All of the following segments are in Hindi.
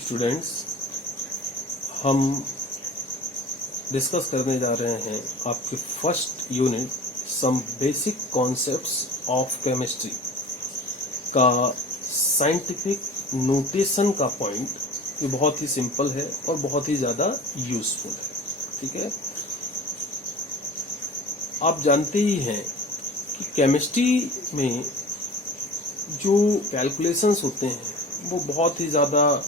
स्टूडेंट्स, हम डिस्कस करने जा रहे हैं आपके first unit some basic concepts of chemistry का साइंटिफिक नोटेशन का पॉइंट। ये बहुत ही सिंपल है और बहुत ही ज़्यादा यूजफुल है। ठीक है, आप जानते ही हैं कि केमिस्ट्री में जो कैलकुलेशंस होते हैं वो बहुत ही ज़्यादा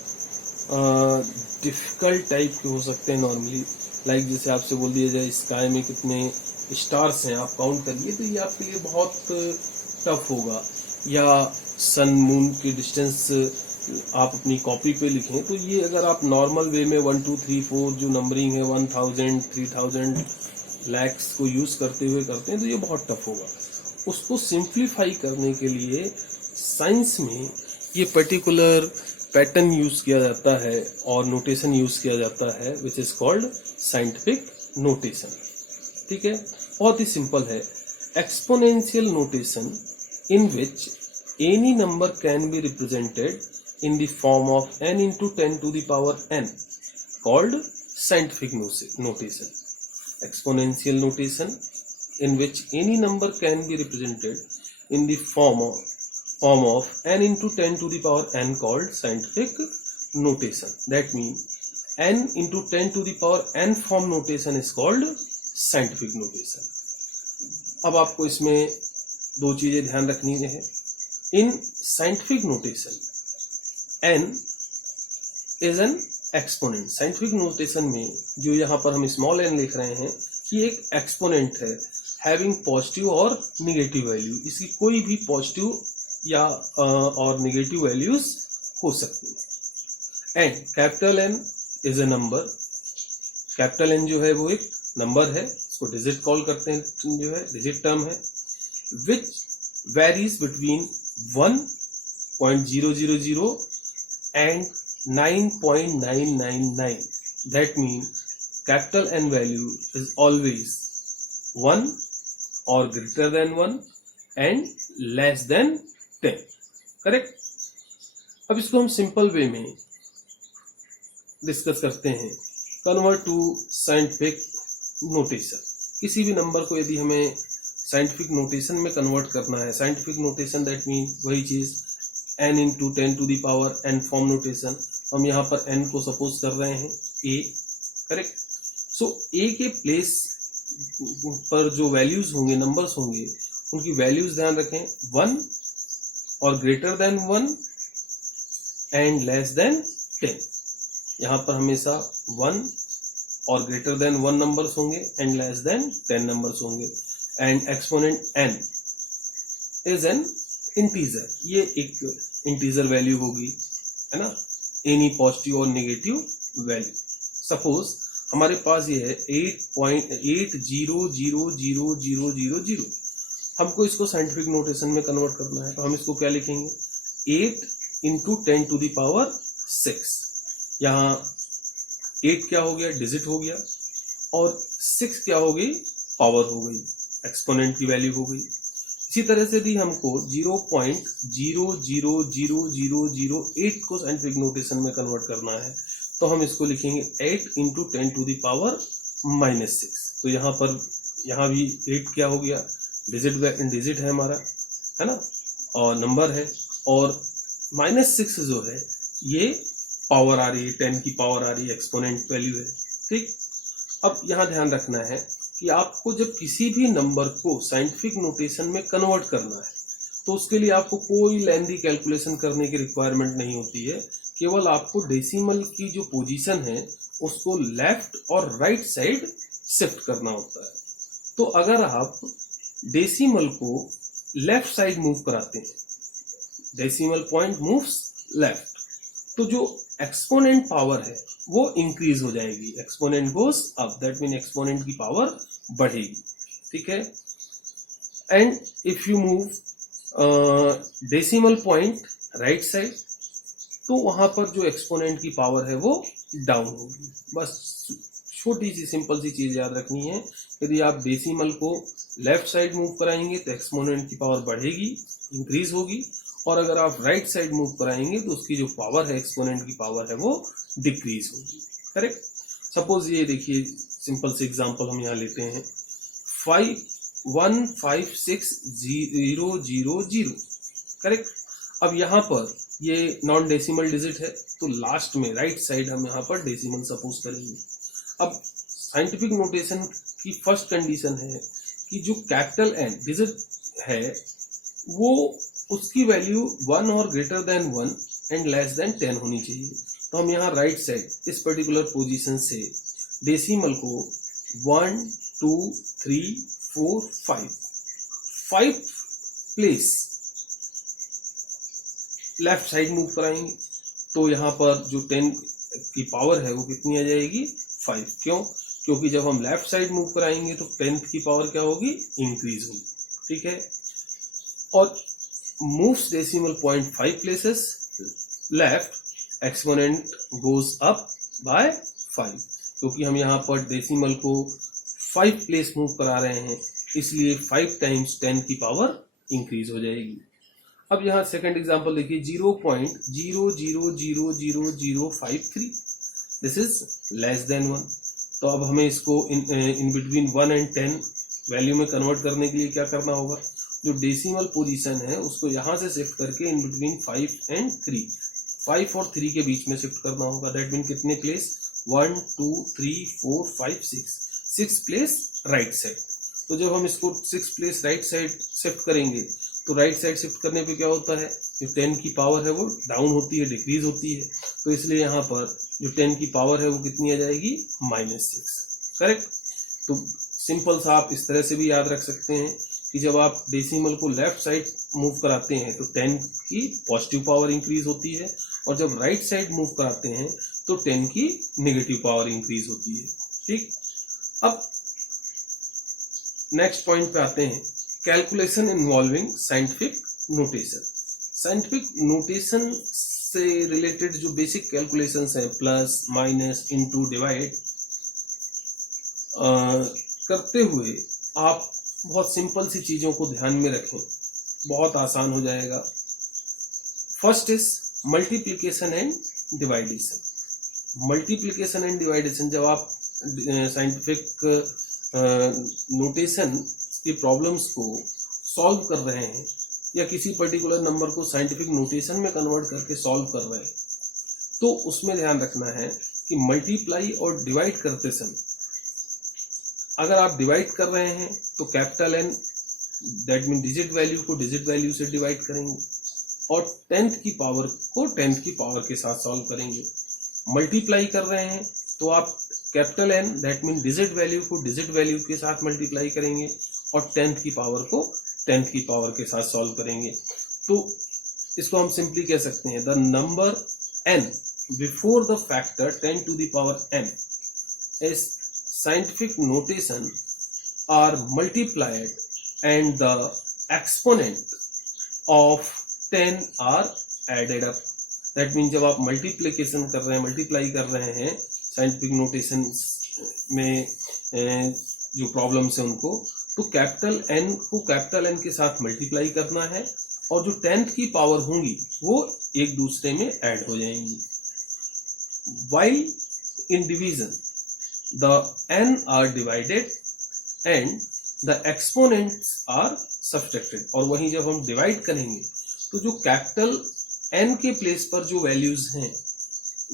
डिफ़िकल्ट टाइप के हो सकते हैं नॉर्मली। लाइक जैसे आपसे बोल दिया जाए स्काई में कितने स्टार्स हैं आप काउंट करिए, तो ये आपके लिए बहुत टफ होगा। या सन मून की डिस्टेंस आप अपनी कॉपी पे लिखें, तो ये अगर आप नॉर्मल वे में 1 2 3 4 जो नंबरिंग है 1000 3000 लैक्स को यूज़ करते हुए करते हैं, तो ये बहुत टफ होगा। उसको सिंप्लीफाई करने के लिए साइंस में ये पर्टिकुलर पैटर्न यूज किया जाता है और नोटेशन यूज किया जाता है which is called scientific notation. ठीक है, बहुत ही सिंपल है। Exponential notation in which any number can be represented in the form of n into 10 to the power n called scientific notation. Exponential notation in which any number can be represented in the form of n into 10 to the power n called scientific notation. That means n into 10 to the power n form notation is called scientific notation. अब आपको इसमें दो चीजें ध्यान रखनी है। In scientific notation n is an exponent. Scientific notation में जो यहाँ पर हम स्मॉल n लिख रहे हैं, ये एक एक्सपोनेंट है हैविंग पॉजिटिव और निगेटिव वैल्यू। इसकी कोई भी पॉजिटिव या और निगेटिव वैल्यूज हो सकती है। And capital N is a number. Capital N जो है वो एक नंबर है, इसको डिजिट कॉल करते हैं, जो है डिजिट टर्म है, विच varies between 1.000 and 9.999. That means capital N value is always 1 or greater than 1 and less than 10. Correct. अब इसको हम सिंपल वे में डिस्कस करते हैं। Convert to scientific notation. किसी भी नंबर को यदि हमें साइंटिफिक नोटेशन में कन्वर्ट करना है, साइंटिफिक नोटेशन दैट मीन वही चीज n into 10 to the power n form notation. हम यहाँ पर n को सपोज कर रहे हैं a, करेक्ट। सो a के प्लेस पर जो वैल्यूज होंगे, नंबर्स होंगे, उनकी वैल्यूज ध्यान रखें 1 और greater than 1 and less than 10। यहाँ पर हमेशा 1 और ग्रेटर देन 1 नंबर्स होंगे एंड लेस देन 10 नंबर्स होंगे। And exponent n is an integer. ये एक इंटीजर वैल्यू होगी, है ना, एनी पॉजिटिव और नेगेटिव वैल्यू। सपोज हमारे पास ये है 8.800000। हमको इसको साइंटिफिक नोटेशन में कन्वर्ट करना है, तो हम इसको क्या लिखेंगे 8 into 10 to the power 6। यहाँ 8 क्या हो गया, डिजिट हो गया, और 6 क्या हो गई, पावर हो गई, एक्सपोनेंट की वैल्यू हो गई। इसी तरह से भी हमको 0.000008 को साइंटिफिक नोटेशन में कन्वर्ट करना है, तो हम इसको लिखेंगे 8 into 10 to the power -6। तो यहाँ भी 8 क्या हो गया, डिजिट है हमारा, है ना, और नंबर है, और -6 जो है ये पावर आ रही है, 10 की पावर आ रही है, एक्सपोनेंट वैल्यू है। ठीक। अब यहाँ ध्यान रखना है कि आपको जब किसी भी नंबर को साइंटिफिक नोटेशन में कन्वर्ट करना है, तो उसके लिए आपको कोई लेंथी कैलकुलेशन करने की रिक्वायरमेंट नहीं होती है। केवल आपको डेसिमल की जो पोजीशन है उसको लेफ्ट और राइट साइड शिफ्ट करना होता है। तो अगर आप डेसिमल को लेफ्ट साइड मूव कराते हैं, डेसिमल पॉइंट मूव्स लेफ्ट, तो जो एक्सपोनेंट पावर है वो इंक्रीज हो जाएगी। Exponent goes up, that mean exponent की पावर बढ़ेगी। ठीक है। And if you move decimal point right side, तो वहां पर जो एक्सपोनेंट की पावर है वो डाउन होगी। बस छोटी सी सिंपल सी चीज याद रखनी है, यदि आप डेसिमल को लेफ्ट साइड मूव कराएंगे तो एक्सपोनेंट की पावर बढ़ेगी, इंक्रीज होगी, और अगर आप राइट साइड मूव कराएंगे तो उसकी जो पावर है, एक्सपोनेंट की पावर है, वो डिक्रीज होगी। करेक्ट। सपोज ये देखिए सिंपल से एग्जांपल हम यहाँ लेते हैं 51560000। करेक्ट। अब यहाँ पर ये नॉन डेसिमल डिजिट है तो लास्ट में राइट साइड हम यहाँ पर डेसिमल सपोज करेंगे। अब साइंटिफिक नोटेशन की फर्स्ट कंडीशन है कि जो कैपिटल एन डिजिट है वो उसकी वैल्यू 1 और greater than 1 and less than 10 होनी चाहिए। तो हम यहाँ राइट साइड इस पर्टिकुलर पोजीशन से डेसिमल को 1 2 3 4 5 प्लेस लेफ्ट साइड मूव कराएंगे तो यहाँ पर जो 10 की पावर है वो कितनी आ जाएगी 5। क्यों? क्योंकि जब हम लेफ्ट साइड मूव कराएंगे तो 10th की पावर क्या होगी, इंक्रीज होगी। ठीक है। और moves decimal point 5 places left, exponent goes up by 5। क्योंकि हम यहाँ पर डेसिमल को 5 प्लेस मूव करा रहे हैं इसलिए 5 टाइम्स 10 की पावर इंक्रीज हो जाएगी। अब यहाँ सेकंड एग्जांपल देखिए 0.000053, दिस इज लेस देन 1। तो अब हमें इसको इन बिटवीन 1 एंड 10 वैल्यू में कन्वर्ट करने के लिए क्या करना होगा, जो डेसिमल पोजीशन है उसको यहाँ से शिफ्ट करके इन बिटवीन 5 एंड 3, 5 और 3 के बीच में शिफ्ट करना होगा। दैट मीन कितने प्लेस, 1 2 3 4 5 6 प्लेस राइट साइड। तो जब हम इसको 6 प्लेस राइट साइड शिफ्ट करेंगे तो राइट साइड शिफ्ट करने पे क्या होता है, जो 10 की पावर है वो डाउन होती है, डिक्रीज होती है। तो इसलिए यहाँ पर जो 10 की पावर है वो कितनी आ जाएगी, -6। करेक्ट। तो सिंपल सा आप इस तरह से भी याद रख सकते हैं कि जब आप डेसिमल को लेफ्ट साइड मूव कराते हैं तो 10 की पॉजिटिव पावर इंक्रीज होती है और जब राइट साइड मूव कराते हैं तो 10 की नेगेटिव पावर इंक्रीज होती है। ठीक। अब नेक्स्ट पॉइंट पे आते हैं, calculation involving scientific notation. Scientific notation से रिलेटेड जो बेसिक कैलकुलेशंस हैं, प्लस माइनस इनटू डिवाइड, करते हुए आप बहुत सिंपल सी चीजों को ध्यान में रखें, बहुत आसान हो जाएगा। First is multiplication and division. Multiplication and division जब आप साइंटिफिक नोटेशन की प्रॉब्लम्स को सॉल्व कर रहे हैं या किसी पर्टिकुलर नंबर को साइंटिफिक नोटेशन में कन्वर्ट करके सॉल्व कर रहे हैं तो उसमें ध्यान रखना है कि मल्टीप्लाई और डिवाइड करते समय अगर आप डिवाइड कर रहे हैं तो capital N, that mean digit value को डिजिट वैल्यू से डिवाइड करेंगे और 10th की पावर को 10th की पावर के साथ सॉल्व करेंगे। मल्टीप्लाई कर रहे हैं तो आप capital N, that mean digit value को डिजिट वैल्यू के साथ मल्टीप्लाई करेंगे और 10th की पावर को 10th की पावर के साथ सॉल्व करेंगे। तो इसको हम सिंपली कह सकते हैं, the number n before the factor 10 to the power n is scientific notation are multiplied and the exponent of 10 are added up. That means जब आप मल्टीप्लिकेशन कर रहे हैं, मल्टीप्लाई कर रहे हैं साइंटिफिक नोटेशन में जो प्रॉब्लम्स है उनको, तो कैपिटल एन को कैपिटल एन के साथ मल्टीप्लाई करना है और जो 10th की पावर होंगी वो एक दूसरे में ऐड हो जाएंगी। While in division the n are divided and the exponents are subtracted। और वहीं जब हम डिवाइड करेंगे तो जो कैपिटल n के प्लेस पर जो वैल्यूज हैं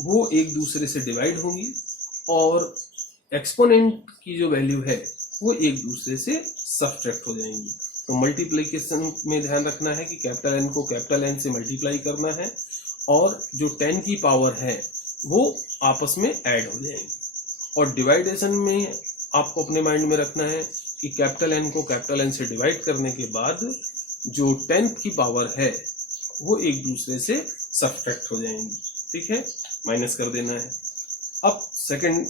वो एक दूसरे से डिवाइड होंगी और एक्सपोनेंट की जो वैल्यू है वो एक दूसरे से सब्ट्रैक्ट हो जाएंगी। तो मल्टीप्लिकेशन में ध्यान रखना है कि कैपिटल एन को कैपिटल एन से मल्टीप्लाई करना है और जो 10 की पावर है वो आपस में ऐड हो जाएंगी। और डिवाइडेशन में आपको अपने माइंड में रखना है कि कैपिटल एन को कैपिटल एन से डिवाइड करने के बाद जो 10th की पावर है वो एक दूसरे से सब्ट्रैक्ट हो जाएंगी। ठीक है, माइनस कर देना है। अब सेकंड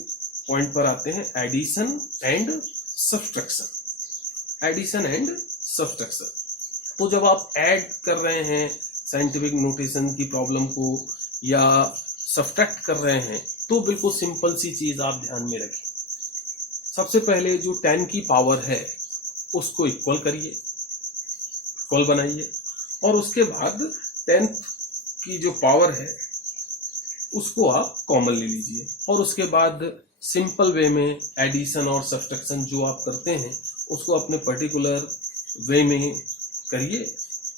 पॉइंट पर आते हैं, addition and subtraction. Addition and subtraction, तो जब आप ऐड कर रहे हैं साइंटिफिक नोटेशन की प्रॉब्लम को या सब्ट्रैक्ट कर रहे हैं तो बिल्कुल सिंपल सी चीज आप ध्यान में रखें। सबसे पहले जो 10 की पावर है उसको इक्वल करिए, इक्वल बनाइए और उसके बाद 10th की जो पावर है उसको आप कॉमन ले लीजिए और उसके बाद सिंपल वे में एडिशन और सब्ट्रैक्शन जो आप करते हैं उसको अपने पर्टिकुलर वे में करिए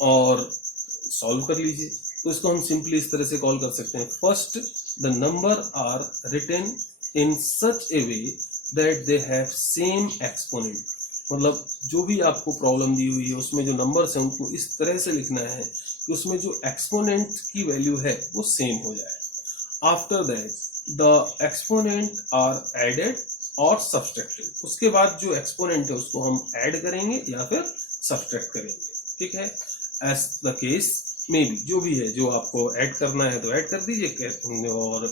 और सॉल्व कर लीजिए। तो इसको हम सिंपली इस तरह से कॉल कर सकते हैं, first the number are written in such a way that they have same exponent. मतलब जो भी आपको प्रॉब्लम दी हुई है उसमें जो नंबर्स हैं उनको इस तरह से लिखना है कि उसमें जो एक्सपोनेंट की वैल्यू है वो सेम हो जाए। After that the exponent are added और सब्सट्रैक्टेड। उसके बाद जो एक्सपोनेंट है उसको हम ऐड करेंगे या फिर सब्सट्रैक्ट करेंगे, ठीक है। एज द केस में भी जो भी है, जो आपको ऐड करना है तो ऐड कर दीजिए और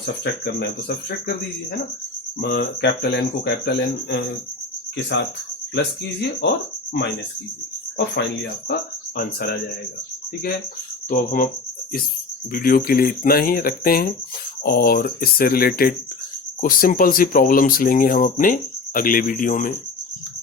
सब्सट्रैक्ट करना है तो सब्सट्रैक्ट कर दीजिए, है ना। कैपिटल एन को कैपिटल एन के साथ प्लस कीजिए और माइनस कीजिए और फाइनली आपका आंसर आ जाएगा, ठीक है। तो अब हम इस वीडियो के लिए इतना ही रखते हैं और इससे रिलेटेड कुछ सिंपल सी प्रॉब्लम्स लेंगे हम अपने अगले वीडियो में।